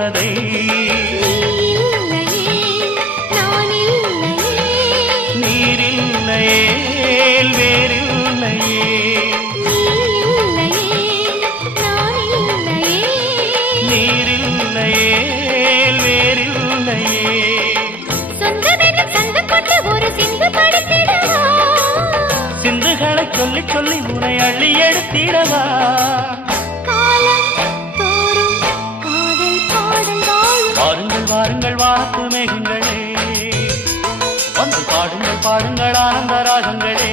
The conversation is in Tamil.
தேவதை நீரில்லையே வேறில்லையே நீரில்லையே வேறில்லையே சிந்துகளை சொல்லி சொல்லி உனை அள்ளி எடுத்திடவா வாருங்கள் வாருங்கள் வாத்து மேகங்களே வந்து பாடுங்கள் பாடுங்கள் ஆனந்த ராகங்களே